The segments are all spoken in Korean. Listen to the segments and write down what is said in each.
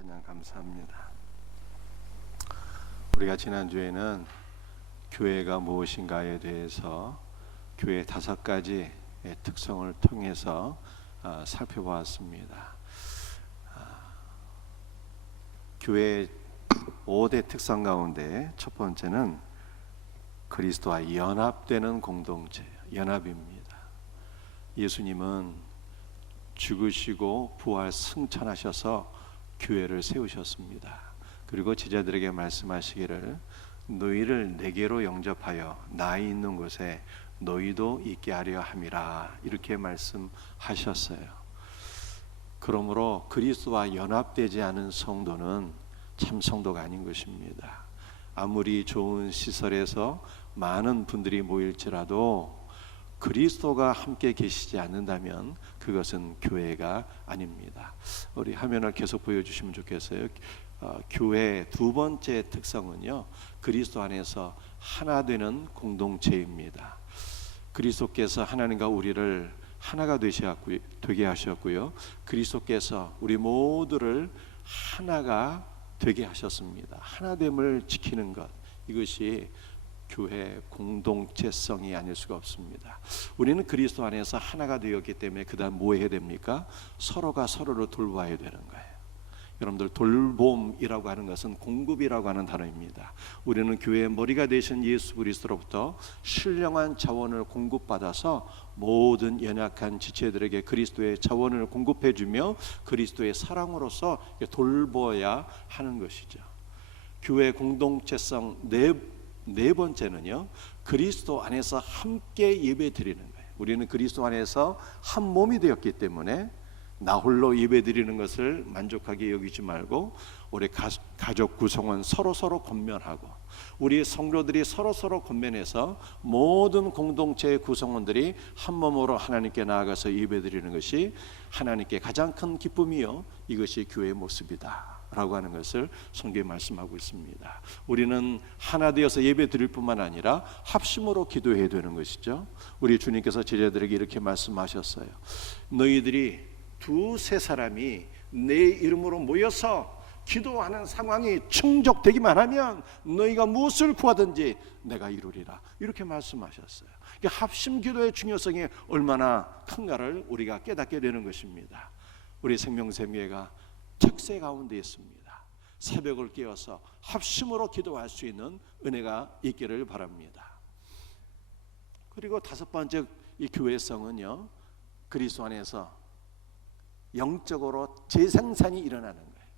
찬양 감사합니다. 우리가 지난주에는 교회가 무엇인가에 대해서 교회 5가지의 특성을 통해서 살펴보았습니다. 교회의 5대 특성 가운데 첫 번째는 그리스도와 연합되는 공동체, 연합입니다. 예수님은 죽으시고 부활 승천하셔서 교회를 세우셨습니다. 그리고 제자들에게 말씀하시기를 너희를 내게로 영접하여 나 있는 곳에 너희도 있게 하려 함이라, 이렇게 말씀하셨어요. 그러므로 그리스도와 연합되지 않은 성도는 참 성도가 아닌 것입니다. 아무리 좋은 시설에서 많은 분들이 모일지라도 그리스도가 함께 계시지 않는다면 그것은 교회가 아닙니다. 우리 화면을 계속 보여주시면 좋겠어요. 교회의 두 번째 특성은요, 그리스도 안에서 하나 되는 공동체입니다. 그리스도께서 하나님과 우리를 하나가 되게 하셨고요, 그리스도께서 우리 모두를 하나가 되게 하셨습니다. 하나됨을 지키는 것, 이것이 교회 공동체성이 아닐 수가 없습니다. 우리는 그리스도 안에서 하나가 되었기 때문에 그 다음 뭐 해야 됩니까? 서로가 서로를 돌봐야 되는 거예요. 여러분들, 돌봄이라고 하는 것은 공급이라고 하는 단어입니다. 우리는 교회의 머리가 되신 예수 그리스도로부터 신령한 자원을 공급받아서 모든 연약한 지체들에게 그리스도의 자원을 공급해주며 그리스도의 사랑으로서 돌보아야 하는 것이죠. 교회 공동체성 네 번째는요, 그리스도 안에서 함께 예배 드리는 거예요. 우리는 그리스도 안에서 한 몸이 되었기 때문에 나 홀로 예배 드리는 것을 만족하게 여기지 말고 우리 가족 구성원 서로 권면하고 우리 성도들이 서로 권면해서 모든 공동체의 구성원들이 한 몸으로 하나님께 나아가서 예배 드리는 것이 하나님께 가장 큰 기쁨이요, 이것이 교회의 모습이다 라고 하는 것을 성경에 말씀하고 있습니다. 우리는 하나 되어서 예배 드릴 뿐만 아니라 합심으로 기도해야 되는 것이죠. 우리 주님께서 제자들에게 이렇게 말씀하셨어요. 너희들이 2-3 사람이 내 이름으로 모여서 기도하는 상황이 충족되기만 하면 너희가 무엇을 구하든지 내가 이루리라, 이렇게 말씀하셨어요. 합심 기도의 중요성이 얼마나 큰가를 우리가 깨닫게 되는 것입니다. 우리 생명샘교회가 특세 가운데 있습니다. 새벽을 깨어서 합심으로 기도할 수 있는 은혜가 있기를 바랍니다. 그리고 5번째, 이 교회성은요, 그리스도 안에서 영적으로 재생산이 일어나는 거예요.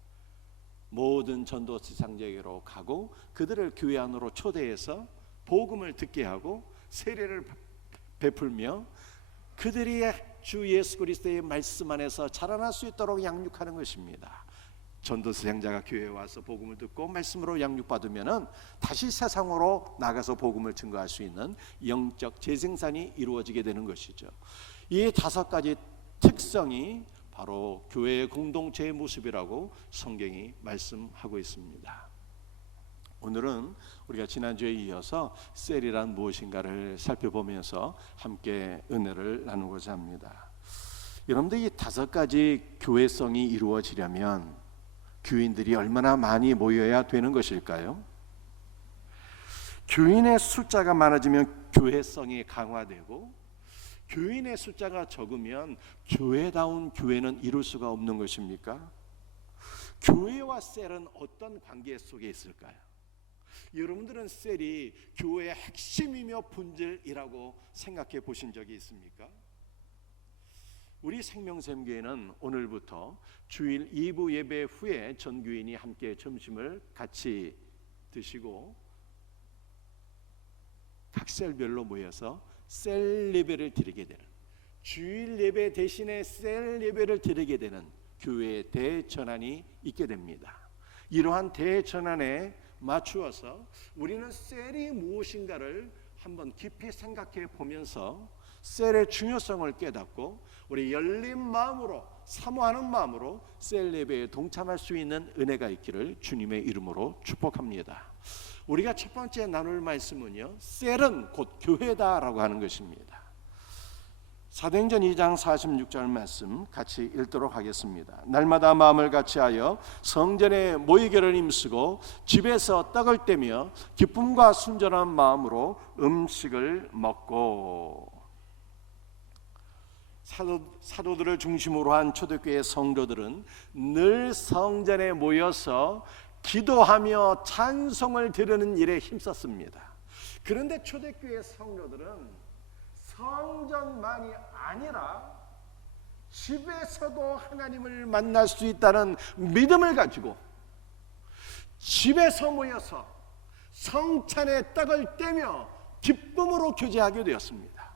모든 전도 지상제계로 가고 그들을 교회 안으로 초대해서 복음을 듣게 하고 세례를 베풀며 그들이 주 예수 그리스도의 말씀 안에서 자라날 수 있도록 양육하는 것입니다. 전도사역자가 교회에 와서 복음을 듣고 말씀으로 양육받으면 다시 세상으로 나가서 복음을 증거할 수 있는 영적 재생산이 이루어지게 되는 것이죠. 이 5가지 특성이 바로 교회의 공동체의 모습이라고 성경이 말씀하고 있습니다. 오늘은 우리가 지난주에 이어서 셀이란 무엇인가를 살펴보면서 함께 은혜를 나누고자 합니다. 여러분들, 이 5가지 교회성이 이루어지려면 교인들이 얼마나 많이 모여야 되는 것일까요? 교인의 숫자가 많아지면 교회성이 강화되고 교인의 숫자가 적으면 교회다운 교회는 이룰 수가 없는 것입니까? 교회와 셀은 어떤 관계 속에 있을까요? 여러분들은 셀이 교회의 핵심이며 본질이라고 생각해 보신 적이 있습니까? 우리 생명샘교회는 오늘부터 주일 2부 예배 후에 전 교인이 함께 점심을 같이 드시고 각 셀별로 모여서 셀 예배를 드리게 되는, 주일 예배 대신에 셀 예배를 드리게 되는 교회의 대전환이 있게 됩니다. 이러한 대전환에 맞추어서 우리는 셀이 무엇인가를 한번 깊이 생각해 보면서 셀의 중요성을 깨닫고 우리 열린 마음으로, 사모하는 마음으로 셀 예배에 동참할 수 있는 은혜가 있기를 주님의 이름으로 축복합니다. 우리가 첫 번째 나눌 말씀은요, 셀은 곧 교회다라고 하는 것입니다. 사도행전 2장 46절 말씀 같이 읽도록 하겠습니다. 날마다 마음을 같이하여 성전에 모이기를 힘쓰고 집에서 떡을 떼며 기쁨과 순전한 마음으로 음식을 먹고. 사도들을 중심으로 한 초대교회 성도들은 늘 성전에 모여서 기도하며 찬송을 드리는 일에 힘썼습니다. 그런데 초대교회 성도들은 성전만이 아니라 집에서도 하나님을 만날 수 있다는 믿음을 가지고 집에서 모여서 성찬의 떡을 떼며 기쁨으로 교제하게 되었습니다.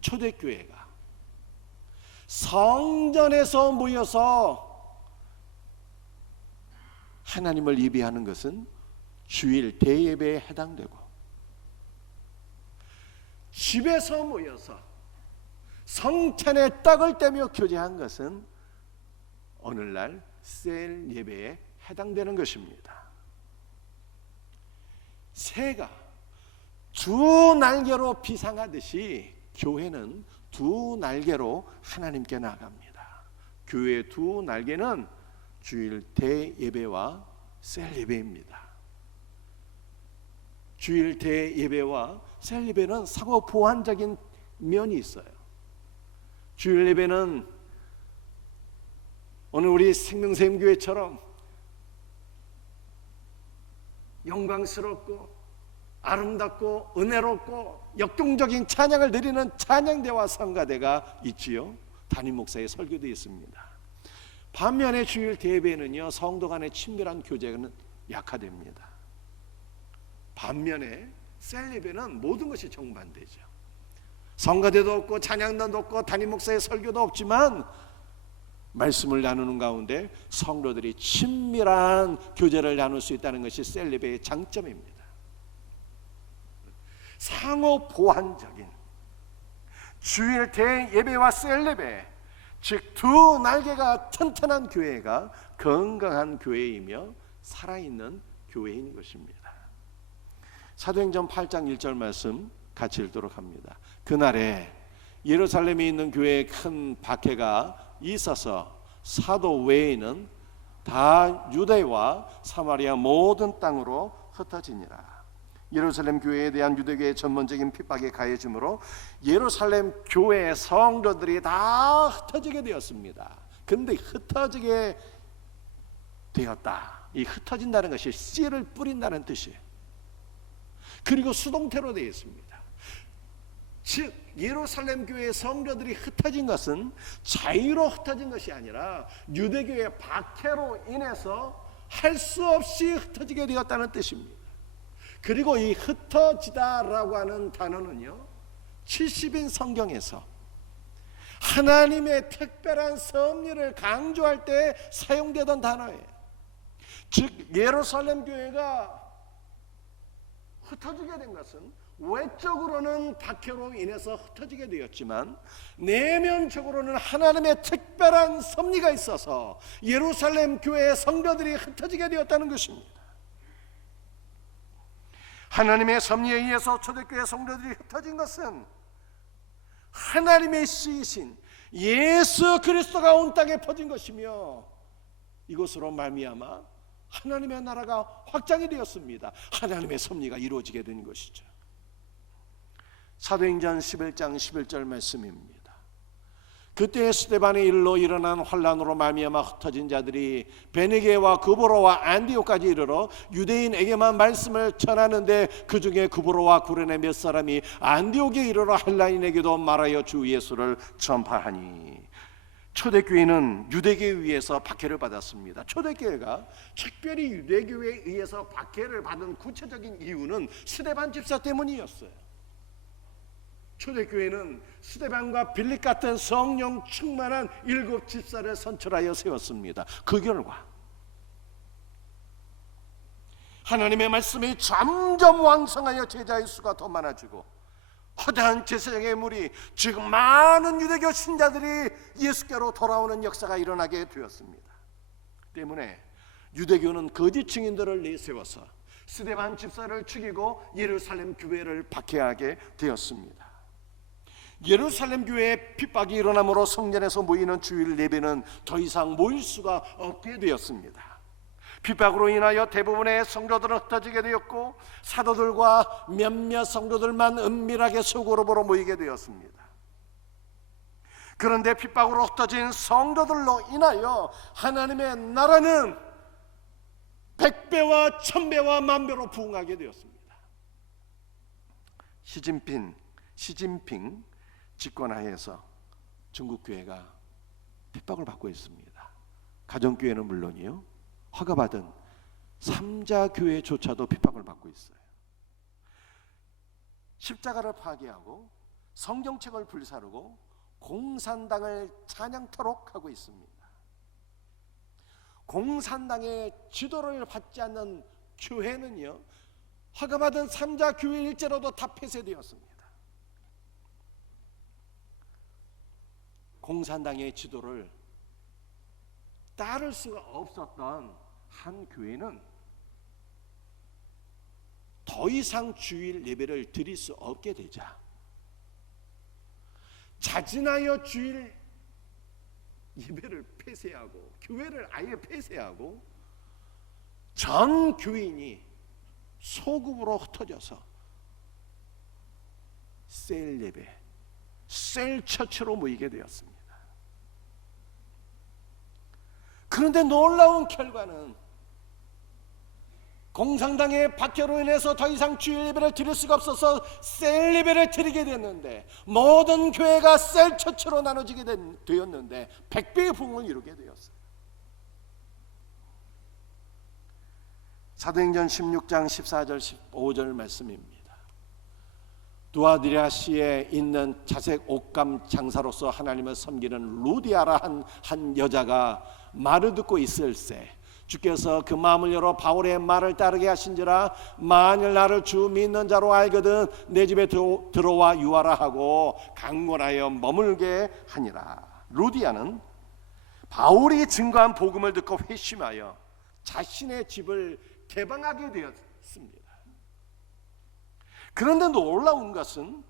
초대교회가 성전에서 모여서 하나님을 예배하는 것은 주일 대예배에 해당되고, 집에서 모여서 성찬의 떡을 떼며 교제한 것은 오늘날 셀 예배에 해당되는 것입니다. 새가 두 날개로 비상하듯이 교회는 두 날개로 하나님께 나아갑니다. 교회의 두 날개는 주일 대예배와 셀 예배입니다. 주일 대예배와 셀 예배는 상호 보완적인 면이 있어요. 주일 예배는 오늘 우리 생명샘교회처럼 영광스럽고 아름답고 은혜롭고 역동적인 찬양을 드리는 찬양대와 성가대가 있지요. 담임 목사의 설교도 있습니다. 반면에 주일 대예배는요, 성도 간의 친밀한 교제는 약화됩니다. 반면에 셀 예배는 모든 것이 정반대죠. 성가대도 없고 찬양도 없고 담임 목사의 설교도 없지만 말씀을 나누는 가운데 성도들이 친밀한 교제를 나눌 수 있다는 것이 셀 예배의 장점입니다. 상호 보완적인 주일 대예배와 셀 예배, 즉 두 날개가 튼튼한 교회가 건강한 교회이며 살아있는 교회인 것입니다. 사도행전 8장 1절 말씀 같이 읽도록 합니다. 그날에 예루살렘에 있는 교회에 큰 박해가 있어서 사도 외에는 다 유대와 사마리아 모든 땅으로 흩어지니라. 예루살렘 교회에 대한 유대교의 전문적인 핍박에 가해짐으로 예루살렘 교회의 성도들이 다 흩어지게 되었습니다. 그런데 흩어지게 되었다. 이 흩어진다는 것이 씨를 뿌린다는 뜻이에요. 그리고 수동태로 되어 있습니다. 즉 예루살렘 교회의 성도들이 흩어진 것은 자유로 흩어진 것이 아니라 유대교의 박해로 인해서 할 수 없이 흩어지게 되었다는 뜻입니다. 그리고 이 흩어지다라고 하는 단어는요, 70인 성경에서 하나님의 특별한 섭리를 강조할 때 사용되던 단어예요. 즉 예루살렘 교회가 흩어지게 된 것은 외적으로는 박해로 인해서 흩어지게 되었지만 내면적으로는 하나님의 특별한 섭리가 있어서 예루살렘 교회의 성도들이 흩어지게 되었다는 것입니다. 하나님의 섭리에 의해서 초대교회 성도들이 흩어진 것은 하나님의 씨이신 예수 그리스도가 온 땅에 퍼진 것이며, 이것으로 말미암아 하나님의 나라가 확장이 되었습니다. 하나님의 섭리가 이루어지게 된 것이죠. 사도행전 11장 11절 말씀입니다. 그때 스데반의 일로 일어난 환란으로 말미암아 흩어진 자들이 베네게와 구브로와 안디옥까지 이르러 유대인에게만 말씀을 전하는데 그 중에 구브로와 구레네 몇 사람이 안디옥에 이르러 헬라인에게도 말하여 주 예수를 전파하니. 초대교회는 유대교에 의해서 박해를 받았습니다. 초대교회가 특별히 유대교회에 의해서 박해를 받은 구체적인 이유는 스데반 집사 때문이었어요. 초대교회는 스데반과 빌립 같은 성령 충만한 7 집사를 선출하여 세웠습니다. 그 결과 하나님의 말씀이 점점 왕성하여 제자의 수가 더 많아지고 허다한 제사장의 무리, 즉 많은 유대교 신자들이 예수께로 돌아오는 역사가 일어나게 되었습니다. 때문에 유대교는 거짓 증인들을 내세워서 스데반 집사를 죽이고 예루살렘 교회를 박해하게 되었습니다. 예루살렘 교회에 핍박이 일어남으로 성전에서 모이는 주일 예배는 더 이상 모일 수가 없게 되었습니다. 핍박으로 인하여 대부분의 성도들은 흩어지게 되었고 사도들과 몇몇 성도들만 은밀하게 소그룹으로 모이게 되었습니다. 그런데 핍박으로 흩어진 성도들로 인하여 하나님의 나라는 100배와 1000배와 만배로 부흥하게 되었습니다. 시진핑 집권하에서 중국 교회가 핍박을 받고 있습니다. 가정교회는 물론이요, 허가받은 3자 교회조차도 핍박을 받고 있어요. 십자가를 파괴하고 성경책을 불사르고 공산당을 찬양토록 하고 있습니다. 공산당의 지도를 받지 않는 교회는요, 허가받은 3자 교회일제로도 다 폐쇄되었습니다. 공산당의 지도를 따를 수가 없었던 한 교회는 더 이상 주일 예배를 드릴 수 없게 되자 자진하여 주일 예배를 폐쇄하고 교회를 아예 폐쇄하고 전 교인이 소급으로 흩어져서 셀 예배, 셀 처치로 모이게 되었습니다. 그런데 놀라운 결과는 공산당의 박해로 인해서 더 이상 주일 예배를 드릴 수가 없어서 셀 예배를 드리게 됐는데 모든 교회가 셀 처치로 나눠지게 되었는데 100배의 부흥을 이루게 되었어요. 사도행전 16장 14절 15절 말씀입니다. 두아디라시에 있는 자색 옷감 장사로서 하나님을 섬기는 루디아라 한 여자가 말을 듣고 있을세 주께서 그 마음을 열어 바울의 말을 따르게 하신지라 만일 나를 주 믿는 자로 알거든 내 집에 들어와 유하라 하고 강권하여 머물게 하니라. 루디아는 바울이 증거한 복음을 듣고 회심하여 자신의 집을 개방하게 되었습니다. 그런데 놀라운 것은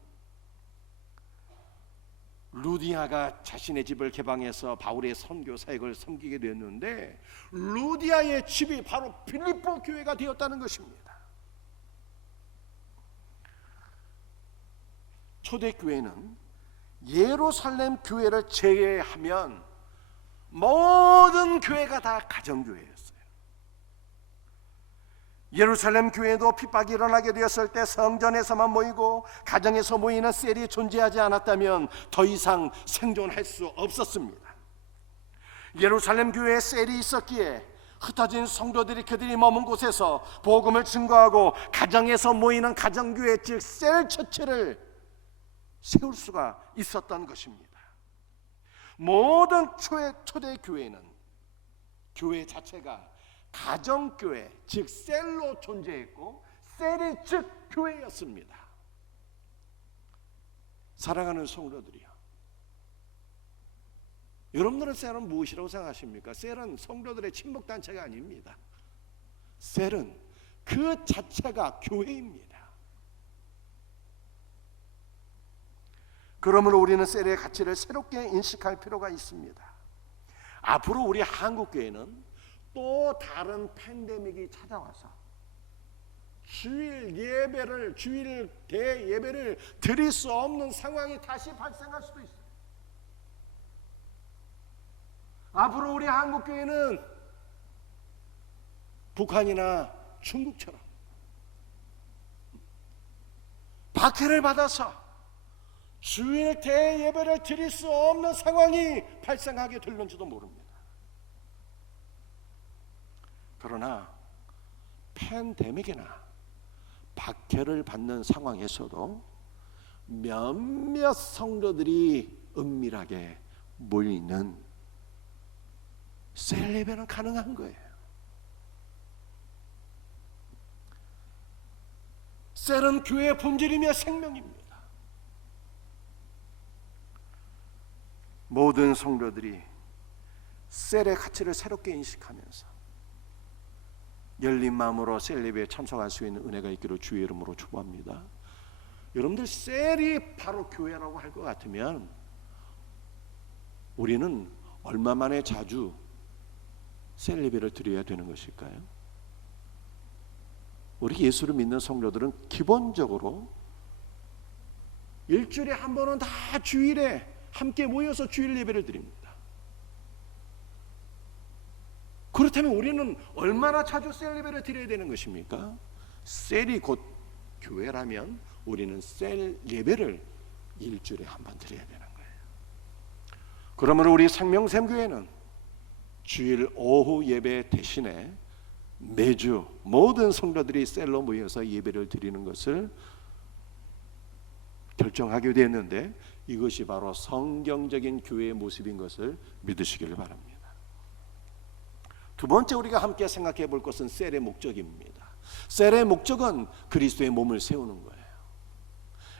루디아가 자신의 집을 개방해서 바울의 선교 사역을 섬기게 되었는데 루디아의 집이 바로 빌립보 교회가 되었다는 것입니다. 초대교회는 예루살렘 교회를 제외하면 모든 교회가 다 가정교회였어요. 예루살렘 교회도 핍박이 일어나게 되었을 때 성전에서만 모이고 가정에서 모이는 셀이 존재하지 않았다면 더 이상 생존할 수 없었습니다. 예루살렘 교회에 셀이 있었기에 흩어진 성도들이 그들이 머문 곳에서 복음을 증거하고 가정에서 모이는 가정교회 즉 셀 처치를 세울 수가 있었던 것입니다. 모든 초대교회는 교회 자체가 가정교회 즉 셀로 존재했고 셀이 즉 교회였습니다. 사랑하는 성도들이요, 여러분들은 셀은 무엇이라고 생각하십니까? 셀은 성도들의 친목단체가 아닙니다. 셀은 그 자체가 교회입니다. 그러므로 우리는 셀의 가치를 새롭게 인식할 필요가 있습니다. 앞으로 우리 한국교회는 또 다른 팬데믹이 찾아와서 주일 대예배를 드릴 수 없는 상황이 다시 발생할 수도 있어요. 앞으로 우리 한국교회는 북한이나 중국처럼 박해를 받아서 주일 대예배를 드릴 수 없는 상황이 발생하게 될는지도 모릅니다. 그러나 팬데믹이나 박해를 받는 상황에서도 몇몇 성도들이 은밀하게 모이는 셀 예배는 가능한 거예요. 셀은 교회의 본질이며 생명입니다. 모든 성도들이 셀의 가치를 새롭게 인식하면서 열린 마음으로 셀 예배에 참석할 수 있는 은혜가 있기를 주의 이름으로 축복합니다. 여러분들 셀이 바로 교회라고 할 것 같으면 우리는 얼마 만에 자주 셀 예배를 드려야 되는 것일까요? 우리 예수를 믿는 성도들은 기본적으로 일주일에 한 번은 다 주일에 함께 모여서 주일 예배를 드립니다. 그렇다면 우리는 얼마나 자주 셀 예배를 드려야 되는 것입니까? 셀이 곧 교회라면 우리는 셀 예배를 일주일에 한 번 드려야 되는 거예요. 그러므로 우리 생명샘교회는 주일 오후 예배 대신에 매주 모든 성도들이 셀로 모여서 예배를 드리는 것을 결정하게 됐는데, 이것이 바로 성경적인 교회의 모습인 것을 믿으시길 바랍니다. 두 번째 우리가 함께 생각해 볼 것은 셀의 목적입니다. 셀의 목적은 그리스도의 몸을 세우는 거예요.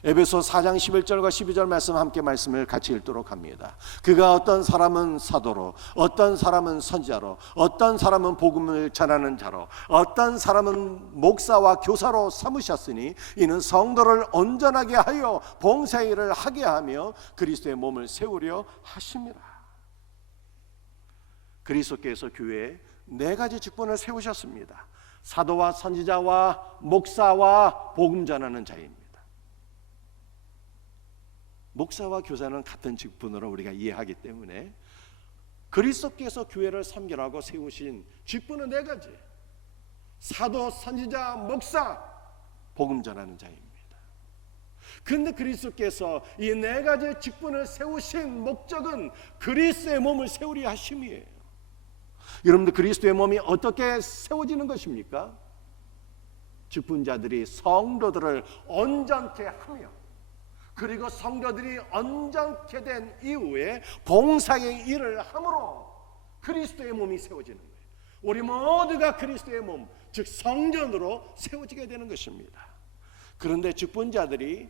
에베소 4장 11절과 12절 말씀 함께 말씀을 같이 읽도록 합니다. 그가 어떤 사람은 사도로, 어떤 사람은 선지자로, 어떤 사람은 복음을 전하는 자로, 어떤 사람은 목사와 교사로 삼으셨으니 이는 성도를 온전하게 하여 봉사일을 하게 하며 그리스도의 몸을 세우려 하심이라. 그리스도께서 교회에 네 가지 직분을 세우셨습니다. 사도와 선지자와 목사와 복음 전하는 자입니다. 목사와 교사는 같은 직분으로 우리가 이해하기 때문에 그리스도께서 교회를 섬기라고 세우신 직분은 네 가지. 사도, 선지자, 목사, 복음 전하는 자입니다. 그런데 그리스도께서 이 네 가지 직분을 세우신 목적은 그리스도의 몸을 세우려 하심이에요. 여러분들, 그리스도의 몸이 어떻게 세워지는 것입니까? 직분자들이 성도들을 온전케 하며, 그리고 성도들이 온전케 된 이후에 봉사의 일을 함으로 그리스도의 몸이 세워지는 거예요. 우리 모두가 그리스도의 몸, 즉 성전으로 세워지게 되는 것입니다. 그런데 직분자들이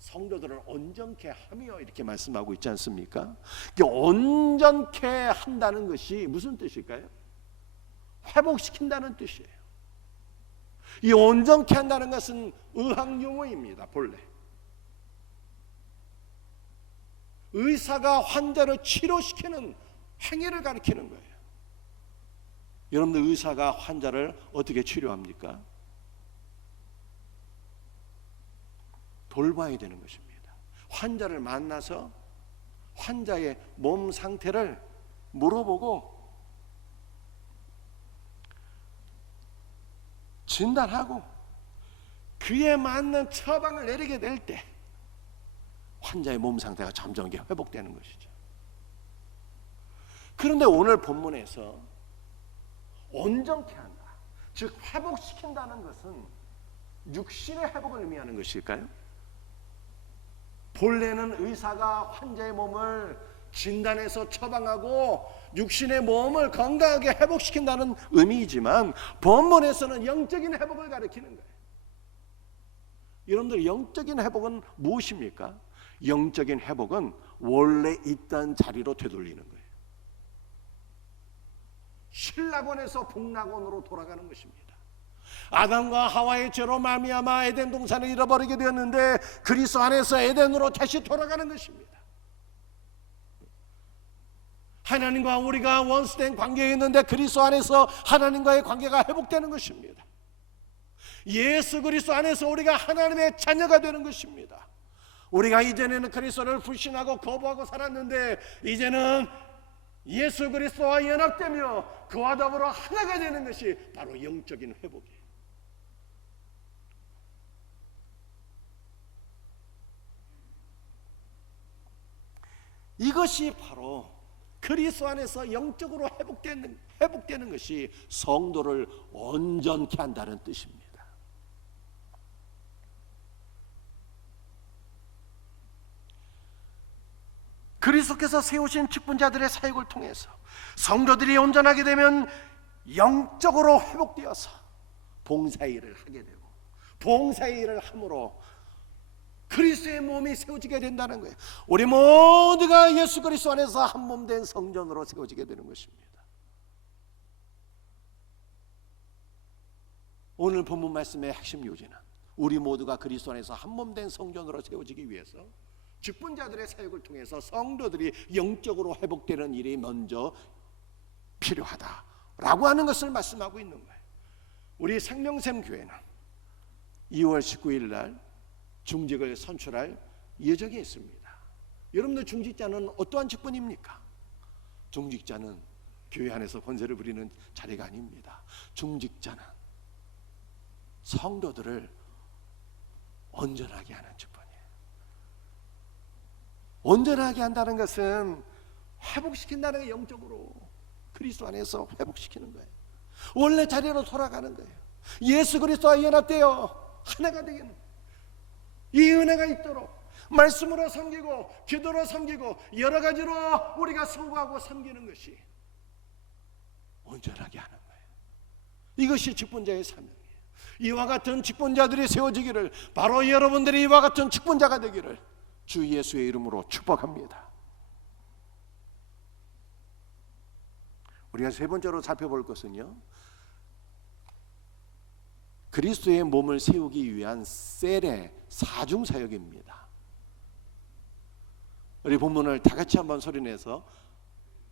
성도들을 온전케 하며 이렇게 말씀하고 있지 않습니까? 온전케 한다는 것이 무슨 뜻일까요? 회복시킨다는 뜻이에요. 이 온전케 한다는 것은 의학 용어입니다. 본래 의사가 환자를 치료시키는 행위를 가리키는 거예요. 여러분들, 의사가 환자를 어떻게 치료합니까? 돌봐야 되는 것입니다. 환자를 만나서 환자의 몸 상태를 물어보고 진단하고 그에 맞는 처방을 내리게 될 때 환자의 몸 상태가 점점 회복되는 것이죠. 그런데 오늘 본문에서 온전케 한다, 즉 회복시킨다는 것은 육신의 회복을 의미하는 것일까요? 본래는 의사가 환자의 몸을 진단해서 처방하고 육신의 몸을 건강하게 회복시킨다는 의미이지만 본문에서는 영적인 회복을 가리키는 거예요. 여러분들, 영적인 회복은 무엇입니까? 영적인 회복은 원래 있던 자리로 되돌리는 거예요. 신락원에서 복락원으로 돌아가는 것입니다. 아담과 하와의 죄로 말미암아 에덴 동산을 잃어버리게 되었는데 그리스도 안에서 에덴으로 다시 돌아가는 것입니다. 하나님과 우리가 원수된 관계에 있는데 그리스도 안에서 하나님과의 관계가 회복되는 것입니다. 예수 그리스도 안에서 우리가 하나님의 자녀가 되는 것입니다. 우리가 이전에는 그리스도를 불신하고 거부하고 살았는데 이제는 예수 그리스도와 연합되며 그와 더불어 하나가 되는 것이 바로 영적인 회복이에요. 이것이 바로 그리스도 안에서 영적으로 회복되는 것이 성도를 온전케 한다는 뜻입니다. 그리스도께서 세우신 직분자들의 사역을 통해서 성도들이 온전하게 되면 영적으로 회복되어서 봉사일을 하게 되고 봉사일을 함으로 그리스도의 몸이 세워지게 된다는 거예요. 우리 모두가 예수 그리스도 안에서 한 몸 된 성전으로 세워지게 되는 것입니다. 오늘 본문 말씀의 핵심 요지는 우리 모두가 그리스도 안에서 한 몸 된 성전으로 세워지기 위해서 직분자들의 사역을 통해서 성도들이 영적으로 회복되는 일이 먼저 필요하다라고 하는 것을 말씀하고 있는 거예요. 우리 생명샘 교회는 2월 19일 날 중직을 선출할 예정이 있습니다. 여러분들 중직자는 어떠한 직분입니까? 중직자는 교회 안에서 권세를 부리는 자리가 아닙니다. 중직자는 성도들을 온전하게 하는 직분이에요. 온전하게 한다는 것은 회복시킨다는 게 영적으로 그리스도 안에서 회복시키는 거예요. 원래 자리로 돌아가는 거예요. 예수 그리스도와 연합되어 하나가 되기는 이 은혜가 있도록 말씀으로 섬기고 기도로 섬기고 여러 가지로 우리가 수고하고 섬기는 것이 온전하게 하는 거예요. 이것이 직분자의 사명이에요. 이와 같은 직분자들이 세워지기를, 바로 여러분들이 이와 같은 직분자가 되기를 주 예수의 이름으로 축복합니다. 우리가 세 번째로 살펴볼 것은요, 그리스도의 몸을 세우기 위한 셀의 사중사역입니다. 우리 본문을 다 같이 한번 소리내서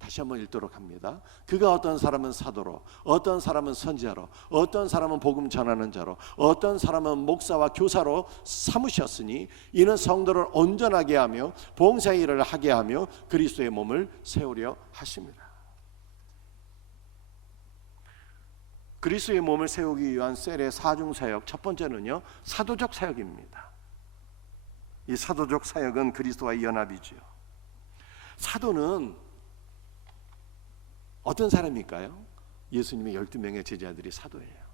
다시 한번 읽도록 합니다. 그가 어떤 사람은 사도로, 어떤 사람은 선지자로, 어떤 사람은 복음 전하는 자로, 어떤 사람은 목사와 교사로 삼으셨으니 이는 성도를 온전하게 하며 봉사의 일을 하게 하며 그리스도의 몸을 세우려 하십니다. 그리스도의 몸을 세우기 위한 셀의 사중사역, 첫 번째는요, 사도적 사역입니다. 이 사도적 사역은 그리스도와의 연합이죠. 사도는 어떤 사람일까요? 예수님의 12명의 제자들이 사도예요.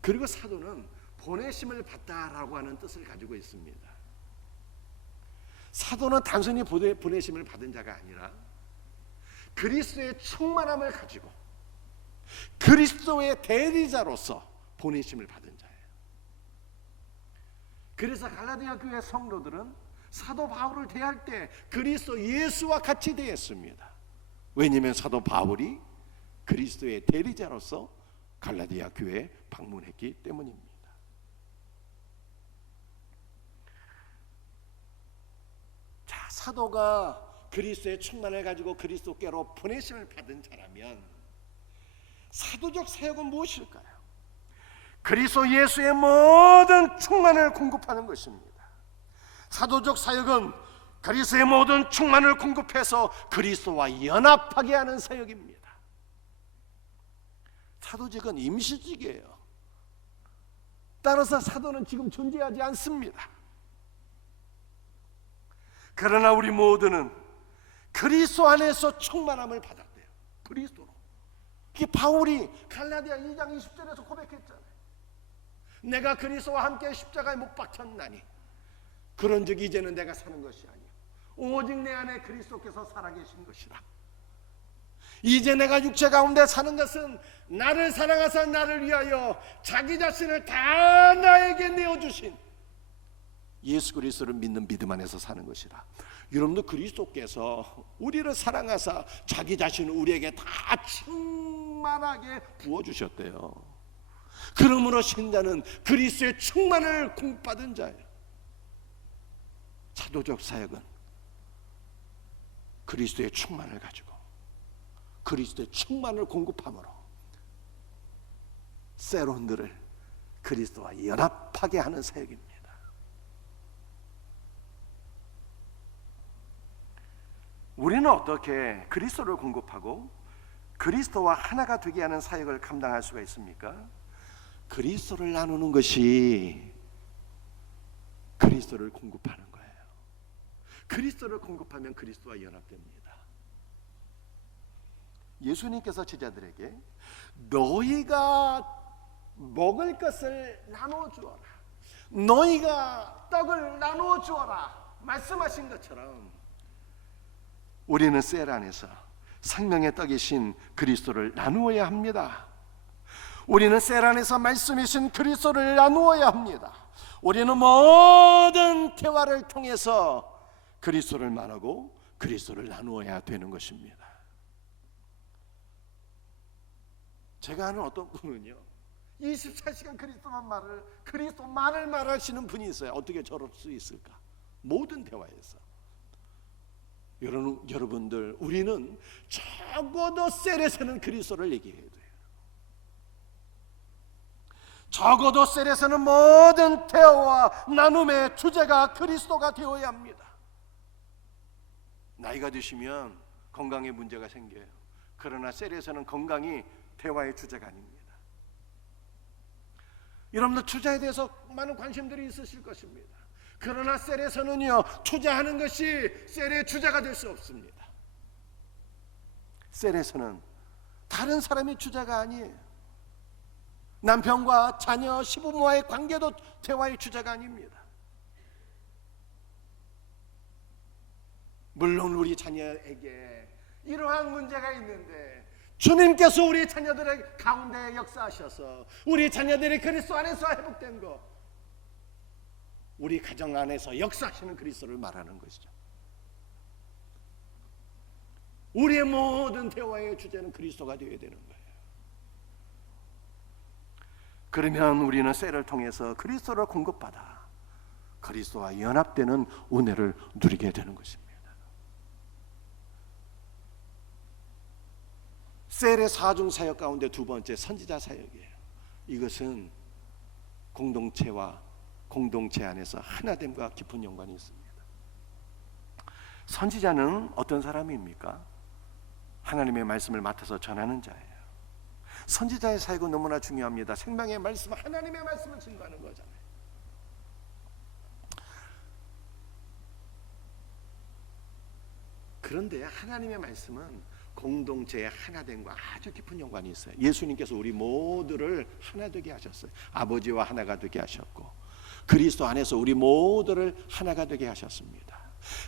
그리고 사도는 보내심을 받다라고 하는 뜻을 가지고 있습니다. 사도는 단순히 보내심을 받은 자가 아니라 그리스도의 충만함을 가지고 그리스도의 대리자로서 보내심을 받은 자예요. 그래서 갈라디아 교회 성도들은 사도 바울을 대할 때 그리스도 예수와 같이 대했습니다. 왜냐하면 사도 바울이 그리스도의 대리자로서 갈라디아 교회에 방문했기 때문입니다. 자, 사도가 그리스도의 충만을 가지고 그리스도께로 보내심을 받은 자라면 사도적 사역은 무엇일까요? 그리스도 예수의 모든 충만을 공급하는 것입니다. 사도적 사역은 그리스도의 모든 충만을 공급해서 그리스도와 연합하게 하는 사역입니다. 사도직은 임시직이에요. 따라서 사도는 지금 존재하지 않습니다. 그러나 우리 모두는 그리스도 안에서 충만함을 받았대요. 그리스도로. 이게 바울이 갈라디아 2장 20절에서 고백했잖아요. 내가 그리스도와 함께 십자가에 못 박혔나니 그런즉 이제는 내가 사는 것이 아니요 오직 내 안에 그리스도께서 살아계신 것이라. 이제 내가 육체 가운데 사는 것은 나를 사랑하사 나를 위하여 자기 자신을 다 나에게 내어주신 예수 그리스도를 믿는 믿음 안에서 사는 것이라. 여러분도 그리스도께서 우리를 사랑하사 자기 자신을 우리에게 다 충만하게 부어주셨대요. 그러므로 신자는 그리스도의 충만을 공급받은 자예요. 사도적 사역은 그리스도의 충만을 가지고 그리스도의 충만을 공급함으로 세론들을 그리스도와 연합하게 하는 사역입니다. 우리는 어떻게 그리스도를 공급하고 그리스도와 하나가 되게 하는 사역을 감당할 수가 있습니까? 그리스도를 나누는 것이 그리스도를 공급하는 거예요. 그리스도를 공급하면 그리스도와 연합됩니다. 예수님께서 제자들에게 너희가 먹을 것을 나누어 주어라, 너희가 떡을 나누어 주어라 말씀하신 것처럼 우리는 셀 안에서 생명의 떡이신 그리스도를 나누어야 합니다. 우리는 셀 안에서 말씀이신 그리스도를 나누어야 합니다. 우리는 모든 대화를 통해서 그리스도를 말하고 그리스도를 나누어야 되는 것입니다. 제가 아는 어떤 분은요, 24시간 그리스도만을 말하시는 분이 있어요. 어떻게 저럴 수 있을까? 모든 대화에서. 여러분들, 우리는 적어도 셀에서는 그리스도를 얘기해야 돼요. 적어도 셀에서는 모든 대화와 나눔의 주제가 그리스도가 되어야 합니다. 나이가 드시면 건강에 문제가 생겨요. 그러나 셀에서는 건강이 대화의 주제가 아닙니다. 여러분들 투자에 대해서 많은 관심들이 있으실 것입니다. 그러나 셀에서는요, 투자하는 것이 셀의 주제가 될 수 없습니다. 셀에서는 다른 사람이 주제가 아니에요. 남편과 자녀, 시부모와의 관계도 대화의 주제가 아닙니다. 물론 우리 자녀에게 이러한 문제가 있는데 주님께서 우리 자녀들의 가운데 역사하셔서 우리 자녀들이 그리스도 안에서 회복된 것, 우리 가정 안에서 역사하시는 그리스도를 말하는 것이죠. 우리의 모든 대화의 주제는 그리스도가 되어야 되는 거예요. 그러면 우리는 셀을 통해서 그리스도를 공급받아 그리스도와 연합되는 은혜를 누리게 되는 것입니다. 셀의 사중 사역 가운데 두 번째, 선지자 사역이에요. 이것은 공동체와 공동체 안에서 하나됨과 깊은 연관이 있습니다. 선지자는 어떤 사람입니까? 하나님의 말씀을 맡아서 전하는 자예요. 선지자의 사역은 너무나 중요합니다. 생명의 말씀, 하나님의 말씀을 증거하는 거잖아요. 그런데 하나님의 말씀은 공동체의 하나됨과 아주 깊은 연관이 있어요. 예수님께서 우리 모두를 하나 되게 하셨어요. 아버지와 하나가 되게 하셨고 그리스도 안에서 우리 모두를 하나가 되게 하셨습니다.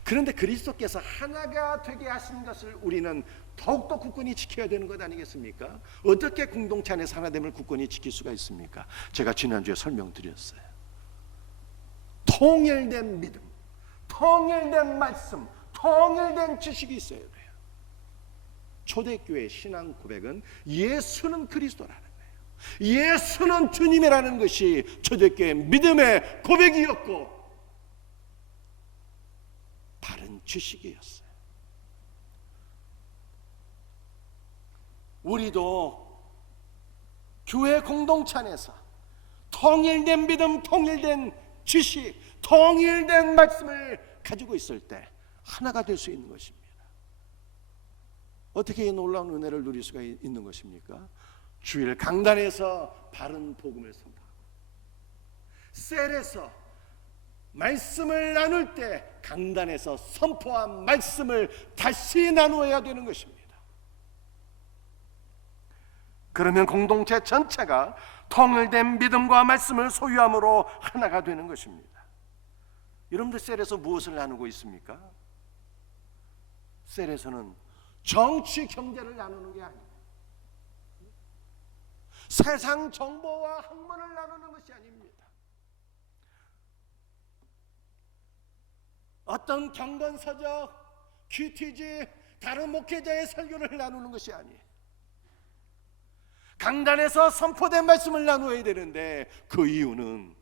그런데 그리스도께서 하나가 되게 하신 것을 우리는 더욱더 굳건히 지켜야 되는 것 아니겠습니까? 어떻게 공동체 안에서 하나됨을 굳건히 지킬 수가 있습니까? 제가 지난주에 설명드렸어요. 통일된 믿음, 통일된 말씀, 통일된 지식이 있어야 돼요. 초대교회 신앙 고백은 예수는 그리스도라는 거예요. 예수는 주님이라는 것이 초대교회 믿음의 고백이었고 바른 지식이었어요. 우리도 교회 공동체 안에서 통일된 믿음, 통일된 지식, 통일된 말씀을 가지고 있을 때 하나가 될 수 있는 것입니다. 어떻게 이 놀라운 은혜를 누릴 수가 있는 것입니까? 주일 강단에서 바른 복음을 선포하고 셀에서 말씀을 나눌 때 강단에서 선포한 말씀을 다시 나누어야 되는 것입니다. 그러면 공동체 전체가 통일된 믿음과 말씀을 소유함으로 하나가 되는 것입니다. 여러분들 셀에서 무엇을 나누고 있습니까? 셀에서는 정치 경제를 나누는 게 아닙니다. 세상 정보와 학문을 나누는 것이 아닙니다. 어떤 경건서적, QTG, 다른 목회자의 설교를 나누는 것이 아니에요. 강단에서 선포된 말씀을 나누어야 되는데 그 이유는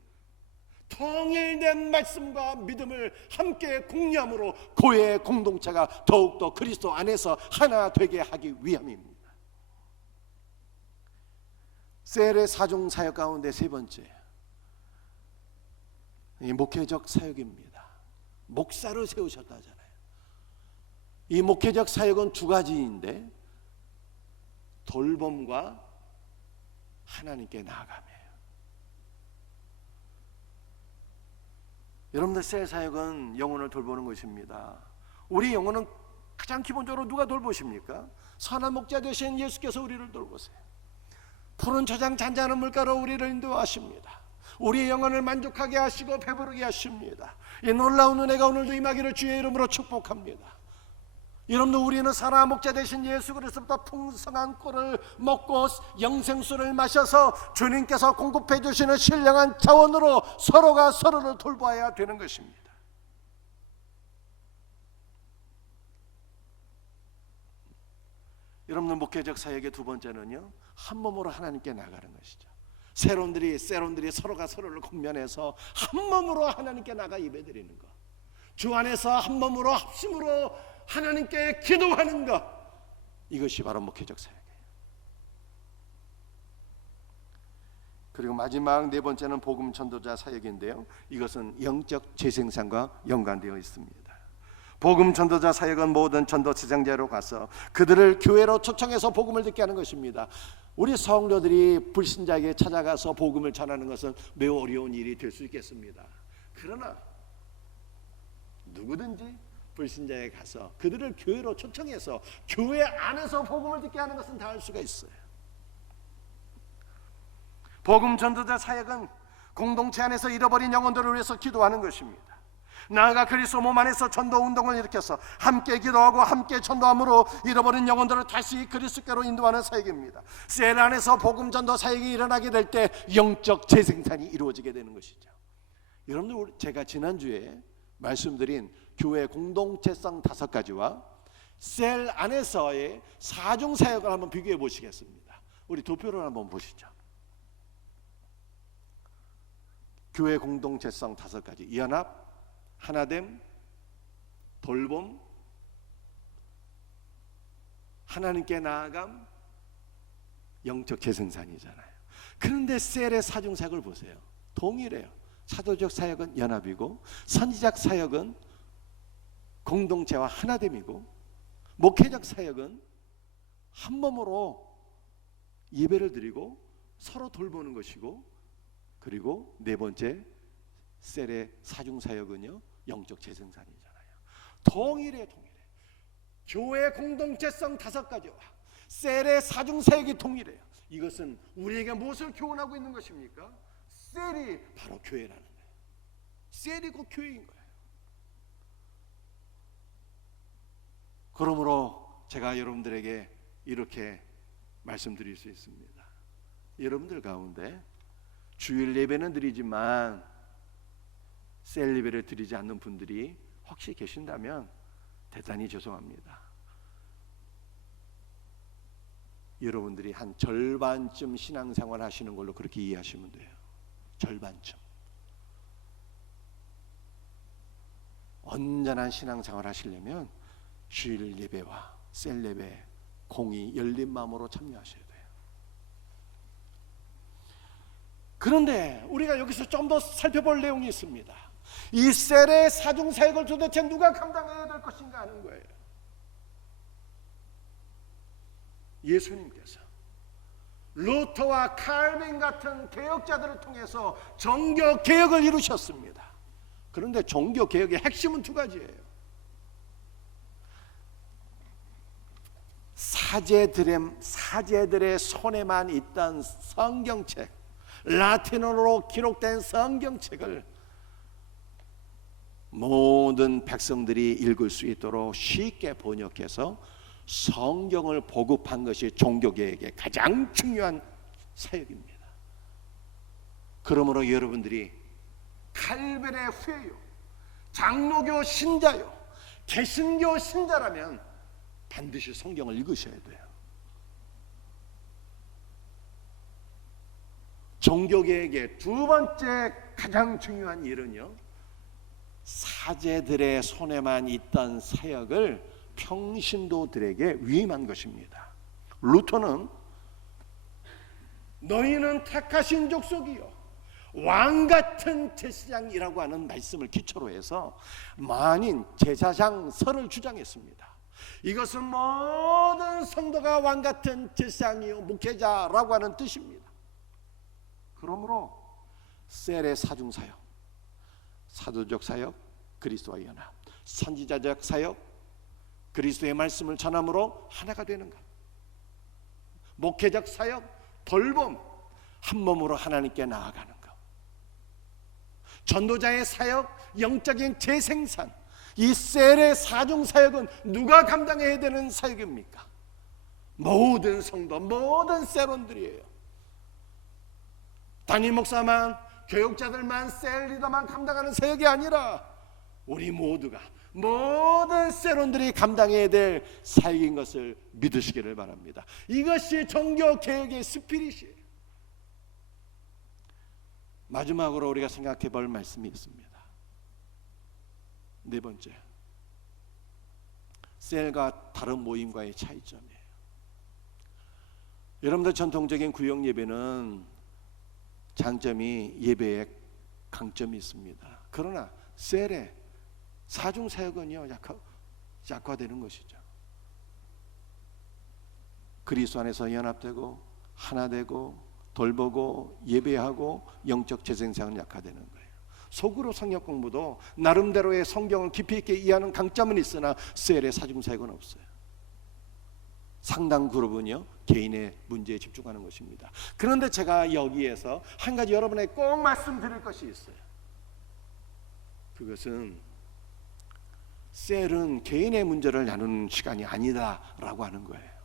통일된 말씀과 믿음을 함께 공유함으로 교회의 공동체가 더욱더 그리스도 안에서 하나 되게 하기 위함입니다. 셀의 사중 사역 가운데 세 번째, 이 목회적 사역입니다. 목사를 세우셨다잖아요. 이 목회적 사역은 두 가지인데 돌봄과 하나님께 나아감이에요. 여러분들 셀 사역은 영혼을 돌보는 것입니다. 우리 영혼은 가장 기본적으로 누가 돌보십니까? 선한 목자 되신 예수께서 우리를 돌보세요. 푸른 저장 잔잔한 물가로 우리를 인도하십니다. 우리의 영혼을 만족하게 하시고 배부르게 하십니다. 이 놀라운 은혜가 오늘도 임하기를 주의 이름으로 축복합니다. 여러분들, 우리는 선한 목자 되신 예수 그리스도부터 풍성한 꿀을 먹고 영생수를 마셔서 주님께서 공급해 주시는 신령한 자원으로 서로가 서로를 돌봐야 되는 것입니다. 여러분들, 목회적 사역의 두 번째는요, 한 몸으로 하나님께 나가는 것이죠. 세론들이 서로가 서로를 권면해서 한 몸으로 하나님께 나가 예배드리는 것, 주 안에서 한 몸으로 합심으로 하나님께 기도하는 것, 이것이 바로 목회적 사역이에요. 그리고 마지막 네 번째는 복음 전도자 사역인데요, 이것은 영적 재생산과 연관되어 있습니다. 복음 전도자 사역은 모든 전도 지상자로 가서 그들을 교회로 초청해서 복음을 듣게 하는 것입니다. 우리 성도들이 불신자에게 찾아가서 복음을 전하는 것은 매우 어려운 일이 될 수 있겠습니다. 그러나 누구든지 불신자에게 가서 그들을 교회로 초청해서 교회 안에서 복음을 듣게 하는 것은 다 할 수가 있어요. 복음 전도자 사역은 공동체 안에서 잃어버린 영혼들을 위해서 기도하는 것입니다. 나아가 그리스도 몸 안에서 전도 운동을 일으켜서 함께 기도하고 함께 전도함으로 잃어버린 영혼들을 다시 그리스도께로 인도하는 사역입니다. 셀 안에서 복음 전도 사역이 일어나게 될 때 영적 재생산이 이루어지게 되는 것이죠. 여러분들, 제가 지난주에 말씀드린 교회 공동체성 5가지와 셀 안에서의 사중 사역을 한번 비교해 보시겠습니다. 우리 도표를 한번 보시죠. 교회 공동체성 5가지: 연합, 하나됨, 돌봄, 하나님께 나아감, 영적 재생산이잖아요. 그런데 셀의 사중사역을 보세요. 동일해요. 사도적 사역은 연합이고, 선지적 사역은 공동체와 하나됨이고, 목회적 사역은 한 몸으로 예배를 드리고 서로 돌보는 것이고, 그리고 네 번째 셀의 사중사역은요, 영적 재생산이잖아요. 동일해. 교회 공동체성 5가지와 셀의 사중사역이 동일해요. 이것은 우리에게 무엇을 교훈하고 있는 것입니까? 셀이 바로 교회라는 거예요. 셀이 곧 교회인 거예요. 그러므로 제가 여러분들에게 이렇게 말씀드릴 수 있습니다. 여러분들 가운데 주일 예배는 드리지만 셀 예배를 드리지 않는 분들이 혹시 계신다면 대단히 죄송합니다. 여러분들이 한 절반쯤 신앙생활 하시는 걸로 그렇게 이해하시면 돼요. 절반쯤. 온전한 신앙생활 하시려면 주일 예배와 셀 예배 공히 열린 마음으로 참여하셔야 돼요. 그런데 우리가 여기서 좀 더 살펴볼 내용이 있습니다. 이 셀의 사중사역을 도대체 누가 감당해야 될 것인가 하는 거예요. 예수님께서 루터와 칼빈 같은 개혁자들을 통해서 종교개혁을 이루셨습니다. 그런데 종교개혁의 핵심은 2가지예요. 사제들의 손에만 있던 성경책, 라틴어로 기록된 성경책을 모든 백성들이 읽을 수 있도록 쉽게 번역해서 성경을 보급한 것이 종교개혁의 가장 중요한 사역입니다. 그러므로 여러분들이 칼빈의 후예요, 장로교 신자요, 개신교 신자라면 반드시 성경을 읽으셔야 돼요. 종교개혁의 2번째 가장 중요한 일은요, 사제들의 손에만 있던 사역을 평신도들에게 위임한 것입니다. 루터는 너희는 택하신 족속이요 왕같은 제사장이라고 하는 말씀을 기초로 해서 만인 제사장설을 주장했습니다. 이것은 모든 성도가 왕같은 제사장이요 목회자라고 하는 뜻입니다. 그러므로 셀의 사중사역, 사도적 사역, 그리스도와 연합, 선지자적 사역, 그리스도의 말씀을 전함으로 하나가 되는 것, 목회적 사역, 돌봄, 한 몸으로 하나님께 나아가는 것, 전도자의 사역, 영적인 재생산, 이 셀의 사중사역은 누가 감당해야 되는 사역입니까? 모든 성도, 모든 셀원들이에요. 담임 목사만, 교육자들만, 셀 리더만 감당하는 사역이 아니라 우리 모두가, 모든 셀원들이 감당해야 될 사역인 것을 믿으시기를 바랍니다. 이것이 종교개혁의 스피릿이에요. 마지막으로 우리가 생각해 볼 말씀이 있습니다. 네 번째, 셀과 다른 모임과의 차이점이에요. 여러분들 전통적인 구역 예배는 장점이 예배에 강점이 있습니다. 그러나 셀의 사중사역은요 약화되는 것이죠. 그리스도 안에서 연합되고 하나되고 돌보고 예배하고 영적 재생산은 약화되는 거예요. 속으로 성역 공부도 나름대로의 성경을 깊이 있게 이해하는 강점은 있으나 셀의 사중사역은 없어요. 상당 그룹은요 개인의 문제에 집중하는 것입니다. 그런데 제가 여기에서 한 가지 여러분에게 꼭 말씀드릴 것이 있어요. 그것은 셀은 개인의 문제를 나누는 시간이 아니다라고 하는 거예요.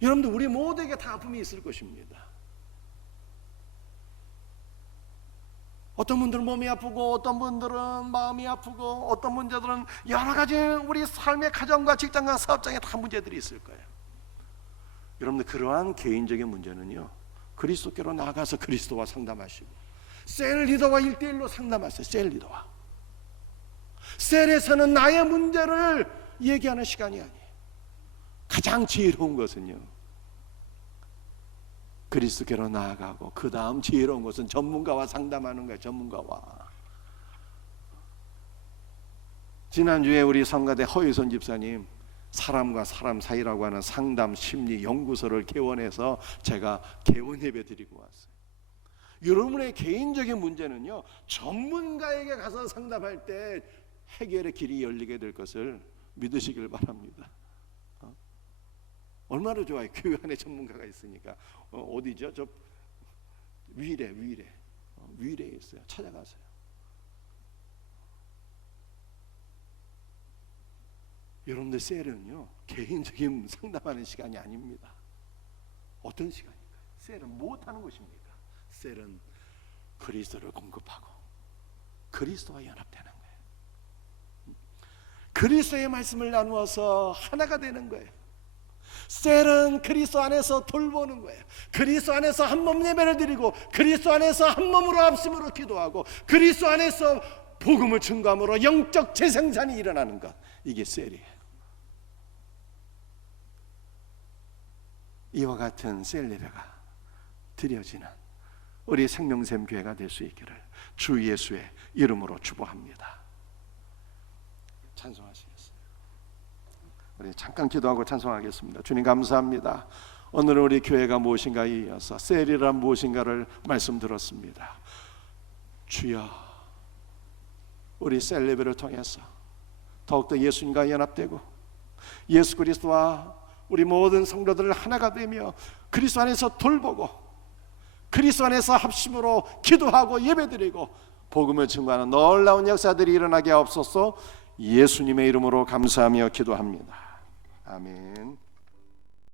여러분들 우리 모두에게 다 아픔이 있을 것입니다. 어떤 분들은 몸이 아프고 어떤 분들은 마음이 아프고 어떤 문제들은 여러 가지 우리 삶의 가정과 직장과 사업장에 다 문제들이 있을 거예요. 여러분들 그러한 개인적인 문제는요 그리스도께로 나아가서 그리스도와 상담하시고 셀 리더와 1대1로 상담하세요. 셀 리더와. 셀에서는 나의 문제를 얘기하는 시간이 아니에요. 가장 지혜로운 것은요 그리스도께로 나아가고 그 다음 지혜로운 것은 전문가와 상담하는 거예요. 전문가와. 지난주에 우리 성가대 허유선 집사님 사람과 사람 사이라고 하는 상담 심리 연구소를 개원해서 제가 개원 예배 드리고 왔어요. 여러분의 개인적인 문제는요 전문가에게 가서 상담할 때 해결의 길이 열리게 될 것을 믿으시길 바랍니다. 얼마나 좋아요. 교회 안에 전문가가 있으니까. 어디죠? 저 위례에 있어요. 찾아가세요. 여러분들 셀은요 개인적인 상담하는 시간이 아닙니다. 어떤 시간입니까? 셀은 무엇하는 것입니까? 셀은 그리스도를 공급하고 그리스도와 연합되는 거예요. 그리스도의 말씀을 나누어서 하나가 되는 거예요. 셀은 그리스도 안에서 돌보는 거예요. 그리스도 안에서 한 몸 예배를 드리고 그리스도 안에서 한 몸으로 합심으로 기도하고 그리스도 안에서 복음을 증거함으로 영적 재생산이 일어나는 것, 이게 셀이에요. 이와 같은 셀 예배가 드려지는 우리 생명샘 교회가 될 수 있기를 주 예수의 이름으로 축복합니다. 찬송하시겠습니다. 우리 잠깐 기도하고 찬송하겠습니다. 주님 감사합니다. 오늘 우리 교회가 무엇인가에 이어서 셀이란 무엇인가를 말씀 들었습니다. 주여, 우리 셀 예배를 통해서 더욱더 예수님과 연합되고 예수 그리스도와 우리 모든 성도들을 하나가 되며 그리스도 안에서 돌보고 그리스도 안에서 합심으로 기도하고 예배드리고 복음을 증거하는 놀라운 역사들이 일어나게 하옵소서. 예수님의 이름으로 감사하며 기도합니다. 아멘.